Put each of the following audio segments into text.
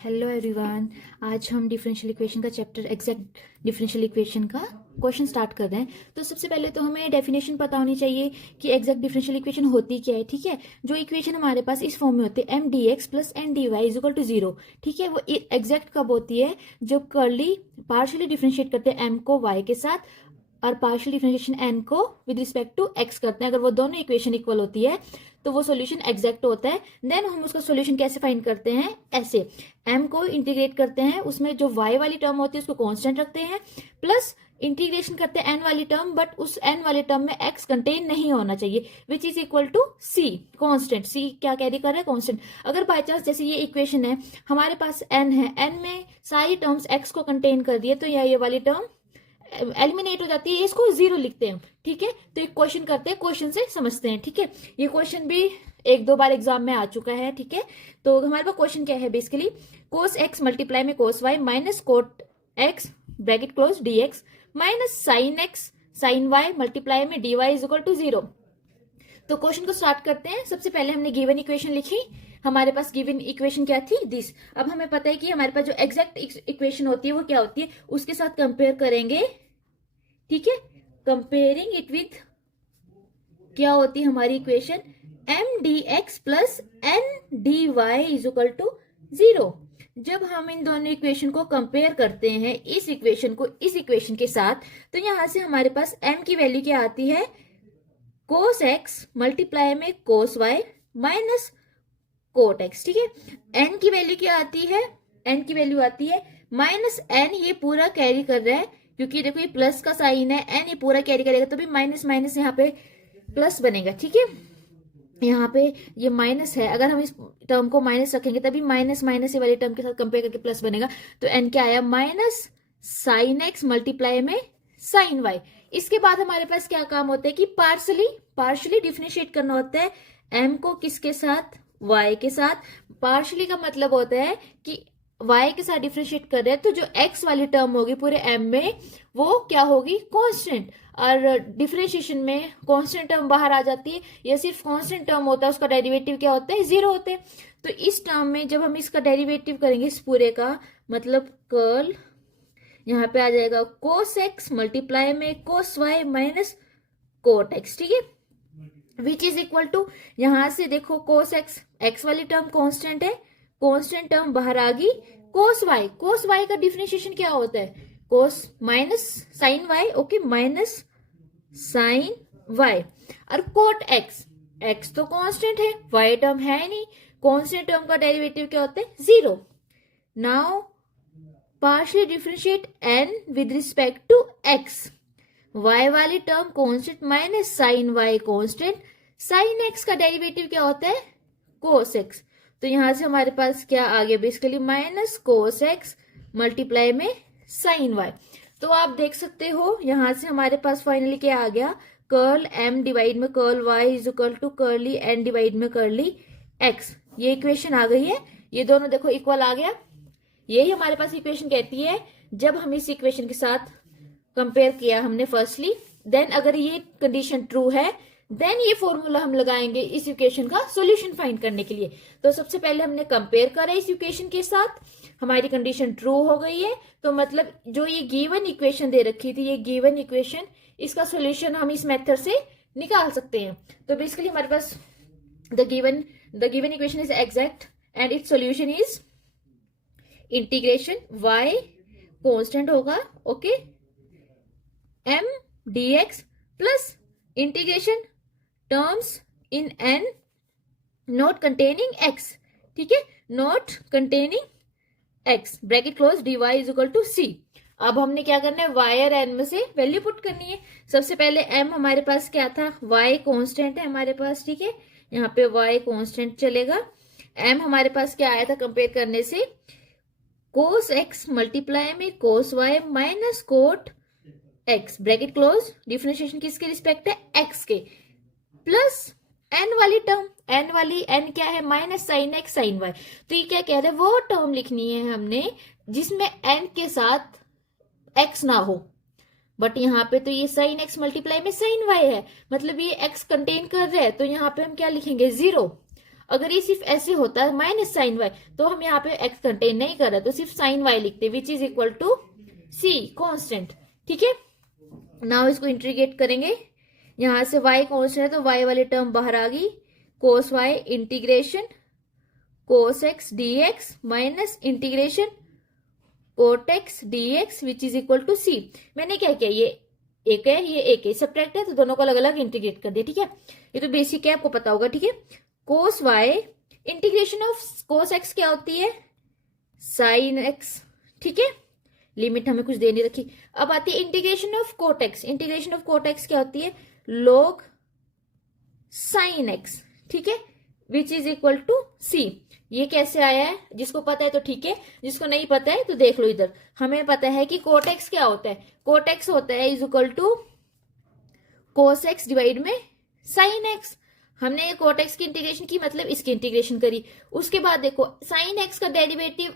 Hello everyone. आज हम differential equation का चैप्टर एग्जैक्ट डिफरेंशियल इक्वेशन का क्वेश्चन स्टार्ट कर रहे हैं। तो सबसे पहले तो हमें डेफिनेशन पता होनी चाहिए कि एग्जैक्ट डिफरेंशियल इक्वेशन होती क्या है। ठीक है, जो इक्वेशन हमारे पास इस फॉर्म में होती है M D X plus N D Y is equal to zero. ठीक है, वो एग्जैक्ट कब होती है? जब कर्ली पार्शियली डिफरेंशिएट करते हैं एम को वाई के साथ और पार्शियल डिफरेंशिएशन एन को विद रिस्पेक्ट टू एक्स करते हैं। अगर वो दोनों इक्वेशन इक्वल होती है तो वो सॉल्यूशन एग्जैक्ट होता है। देन हम उसका सॉल्यूशन कैसे फाइंड करते हैं? ऐसे m को इंटीग्रेट करते हैं, उसमें जो y वाली टर्म होती है उसको कांस्टेंट रखते हैं, प्लस इंटीग्रेशन करते हैं n वाली टर्म, बट उस n वाली टर्म में x कंटेन नहीं होना चाहिए, which is equal to c constant. c क्या कैरी कर रहा है? कांस्टेंट। अगर बाय चांस जैसे ये इक्वेशन है, हमारे पास n है, n में सारी टर्म्स x को कंटेन कर दिए, तो ये वाली टर्म एलिमिनेट हो जाती है, इसको जीरो लिखते हैं। ठीक है, तो एक क्वेश्चन करते हैं, क्वेश्चन से समझते हैं। ठीक है, ये क्वेश्चन भी एक दो बार एग्जाम में आ चुका है। ठीक है, तो हमारे पास क्वेश्चन क्या है? बेसिकली कोस एक्स मल्टीप्लाई में cos Y minus cot x bracket close D X minus sine x sine Y multiply में D Y is equal to zero. तो क्वेश्चन को स्टार्ट करते हैं। सबसे पहले हमने गिवन इक्वेशन लिखी। हमारे पास गिवन इक्वेशन क्या थी? दिस। अब हमें पता है कि हमारे पास जो एग्जैक्ट इक्वेशन होती है वो क्या होती है, उसके साथ कंपेयर करेंगे। ठीक है, कंपेयरिंग इट विथ क्या होती है हमारी equation? M D X plus N D Y is equal to zero. जब हम इन दोनों इक्वेशन को कंपेयर करते हैं, इस इक्वेशन को इस इक्वेशन के साथ, तो यहां से हमारे पास m की वैल्यू क्या आती है? कोस एक्स मल्टीप्लाई में cos Y minus cot x. ठीक है, n की वैल्यू क्या आती है? n की वैल्यू आती है माइनस n। ये पूरा कैरी कर रहा है क्योंकि देखो ये प्लस का साइन है, n ये पूरा कैरी करेगा तो भी माइनस माइनस यहाँ पे प्लस बनेगा। ठीक है, यहाँ पे ये माइनस है, अगर हम इस टर्म को माइनस रखेंगे तभी माइनस माइनस वाली टर्म के साथ कंपेयर करके प्लस बनेगा। तो n क्या आया? माइनस साइन एक्स मल्टीप्लाई में साइन वाई। इसके बाद हमारे पास क्या काम होता है कि पार्शली डिफरेंशिएट करना होता है m को किसके साथ? y के साथ। पार्शली का मतलब होता है कि y के साथ डिफरेंशिएट कर रहे हैं तो जो x वाली टर्म होगी पूरे m में वो क्या होगी? कांस्टेंट। और डिफरेंशिएशन में कांस्टेंट टर्म बाहर आ जाती है। ये सिर्फ कांस्टेंट टर्म होता है, उसका डेरिवेटिव क्या होता है? जीरो होते हैं। तो इस टर्म में जब हम इसका डेरिवेटिव करेंगे इस पूरे का, मतलब कर्ल यहाँ पे आ जाएगा कोस एक्स मल्टीप्लाई में cos Y minus cot x. ठीक है, विच इज इक्वल टू, यहां से देखो कोस एक्स, एक्स वाली टर्म कांस्टेंट है, कांस्टेंट टर्म बाहर आ गई, कोस वाई का डिफरेंशिएशन क्या होता है? Cos minus sine y, okay, minus sine y. और कोट एक्स, एक्स तो कांस्टेंट है, वाई टर्म है नहीं, कांस्टेंट टर्म का डेरिवेटिव क्या होता है? Zero. Now partially differentiate n with respect to x। y वाली term constant minus sine y constant, sine x का डेरिवेटिव क्या होता है? कोस x। तो यहां से हमारे पास क्या आ गया? Basically minus cos x multiply में साइन y। तो आप देख सकते हो यहां से हमारे पास फाइनली क्या आ गया? कर्ल m डिवाइड में curl y is equal to curly n divide में कर्ली x। ये इक्वेशन आ गई है, ये दोनों देखो इक्वल आ गया। यही हमारे पास इक्वेशन कहती है जब हम इस इक्वेशन के साथ कंपेयर किया हमने फर्स्टली, देन अगर ये कंडीशन ट्रू है देन ये फॉर्मूला हम लगाएंगे इस इक्वेशन का सॉल्यूशन फाइंड करने के लिए। तो सबसे पहले हमने कंपेयर करा इस इक्वेशन के साथ, हमारी कंडीशन ट्रू हो गई है, तो मतलब जो ये गिवन इक्वेशन दे रखी थी, ये गिवन इक्वेशन, इसका सॉल्यूशन हम इस मेथड से निकाल सकते हैं। तो बेसिकली हमारे पास the given equation is exact and its solution is integration y constant होगा, okay, m dx plus integration terms in n not containing x। ठीक है, not containing x bracket close dy is equal to c। अब हमने क्या करना है? y और n में से वैल्यू पुट करनी है। सबसे पहले m हमारे पास क्या था? y कांस्टेंट है हमारे पास। ठीक है, यहाँ पे y कांस्टेंट चलेगा। m हमारे पास क्या आया था कंपेयर करने से? कोस एक्स मल्टीप्लाई में cos Y minus cot x bracket close, differentiation किसके रिस्पेक्ट है? एक्स के, प्लस एन वाली टर्म, एन वाली एन क्या है? Minus sine x sine y. तो ये क्या कह रहे हैं? वो टर्म लिखनी है हमने जिसमें एन के साथ एक्स ना हो, बट यहाँ पे तो ये साइन एक्स मल्टीप्लाई में साइन वाई है, मतलब ये एक्स कंटेन कर रहे हैं, तो यहाँ पे हम क्या लिखेंगे? जीरो। अगर ये सिर्फ ऐसे होता है माइनस साइन वाई, तो हम यहाँ पे एक्स कंटेन नहीं कर रहे, तो सिर्फ साइन वाई लिखते, which is equal to C constant. ठीक है, नाउ इसको इंटीग्रेट करेंगे, यहां से y कॉन्स्टेंट है तो y वाली टर्म बाहर आ गई, cos y integration cos x dx minus integration cot x dx which is equal to c. मैंने क्या किया, ये एक है ये एक है, सब्ट्रैक्ट है तो दोनों को अलग अलग इंटीग्रेट कर दिया। ठीक है, ये तो बेसिक है, आपको पता होगा। ठीक है, कोस y integration of cos x क्या होती है, साइन x। ठीक है, लिमिट हमें कुछ दे नहीं रखी। अब आती है integration of cot x, integration of cot x क्या होती है, log साइन x। ठीक है, which is equal to C. ये कैसे आया है, जिसको पता है तो ठीक है, जिसको नहीं पता है तो देख लो इधर। हमें पता है कि कोट x क्या होता है, कोट x होता है is equal to cos x divide में साइन x। हमने ये कोट x की इंटीग्रेशन की, मतलब इसकी इंटीग्रेशन करी। उसके बाद देखो साइन x का डेरिवेटिव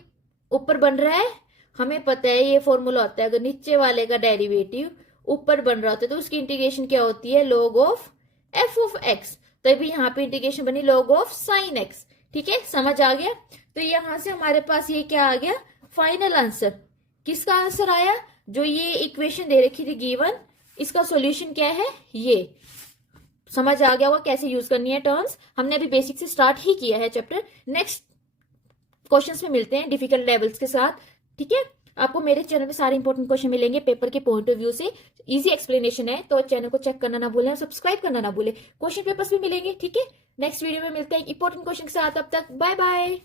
ऊपर बन रहा है, हमें पता है ये फॉर्मूला होता है, अगर नीचे वाले का डेरिवेटिव ऊपर बन रहा होता है तो उसकी इंटीग्रेशन क्या होती है, log of f of x। तो अभी यहाँ पे इंटीग्रेशन बनी log ऑफ साइन x। ठीक है, समझ आ गया। तो यहां से हमारे पास ये क्या आ गया, फाइनल आंसर। किसका आंसर आया, जो ये इक्वेशन दे रखी थी गिवन, इसका सॉल्यूशन क्या है, ये समझ आ गया होगा कैसे यूज करनी है टर्म्स। हमने अभी बेसिक से स्टार्ट ही किया है चैप्टर, नेक्स्ट क्वेश्चंस में मिलते हैं डिफिकल्ट लेवल्स के साथ। ठीक है, आपको मेरे चैनल पे सारे इंपॉर्टेंट क्वेश्चन मिलेंगे पेपर के पॉइंट ऑफ व्यू से, इजी एक्सप्लेनेशन है, तो चैनल को चेक करना ना भूलें और सब्सक्राइब करना ना भूलें। क्वेश्चन पेपर्स भी मिलेंगे। ठीक है, नेक्स्ट वीडियो में मिलते हैं इंपॉर्टेंट क्वेश्चन के साथ, तब तक बाय बाय।